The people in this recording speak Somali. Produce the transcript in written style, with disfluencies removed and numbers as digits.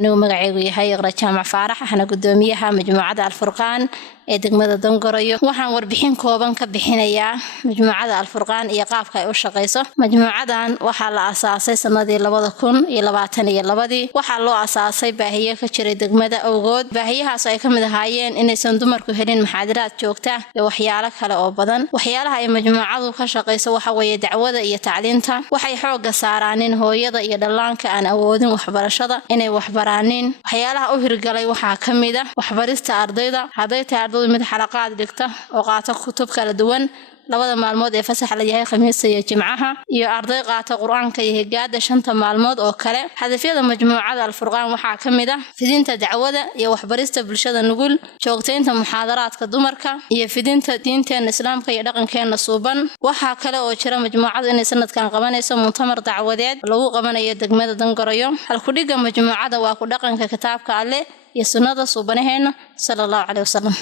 أنا magacaygu yahay Iqra Jaamac Faarax waxaan gudoomiyaha majmuucada Al-Furqaan ee degmada Dongoroyo waxaan warbixin kooban ka bixinayaa majmuucada Al-Furqaan iyo qaabka ay u shaqeyso majmuucadan waxaa la aasaasay sanadii 2022 waxaa loo aasaasay baahiye ka jiray degmada awgood baahiyahaas ay ka mid ahaayeen inaysan dumarku helin maxaadaraad joogta iyo waxyaalo kale oo badan waxyaalaha ay majmuucadu ka shaqeyso waxa weeye dacwada iyo tacliinta waxay xooga saaraan in hooyada iyo dhallaanka aan awoodin waxbarashada inay waxbaraanin waxyaalaha u hirgalay waxaa ka mid ah waxbarista ardayda ardayda mid xalaqaad dhigta oo qaata kutub kala duwan labada maalmood ee fasax la yahay khamiista iyo jimcaha iyo arday qaata quraanka iyo higaada shanta maalmood oo kale hadafyada majmuucada Al-Furqaan waxaa ka mid ah fidinta dacwada iyo waxbarista bulshada nugul joogteynta muxaadaraadka dumarka iyo fidinta diinteena islaamka iyo dhaqankeena suuban waxaa kale oo jira majmuucadu inay sanadkan qabanayso mu'tamar dacwadeed lagu qabanayo degmada Dongoroyo halku dhiga majmuucada waa ku dhaqanka kitaabka Alle iyo sunnada suubanaheena sallallahu alayhi wasallam